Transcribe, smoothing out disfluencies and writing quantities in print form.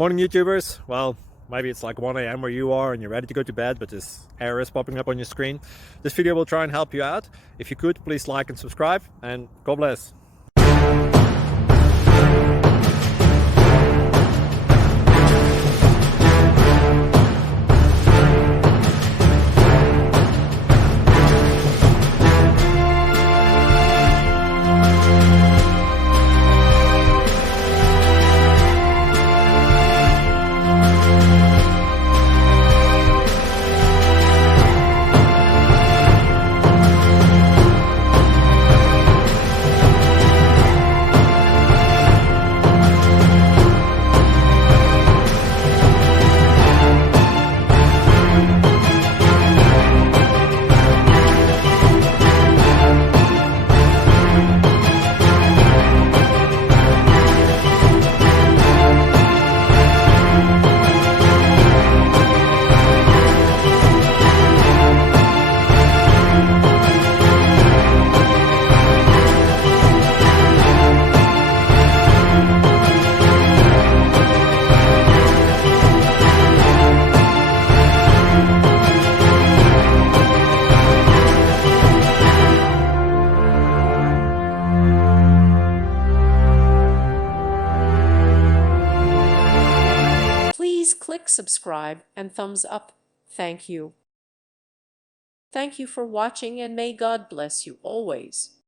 Morning YouTubers. Well, maybe it's like 1 a.m. where you are and you're ready to go to bed, but this error is popping up on your screen. This video will try and help you out. If you could, please like and subscribe, and God bless. Please click subscribe and thumbs up. Thank you. Thank you for watching, and may God bless you always.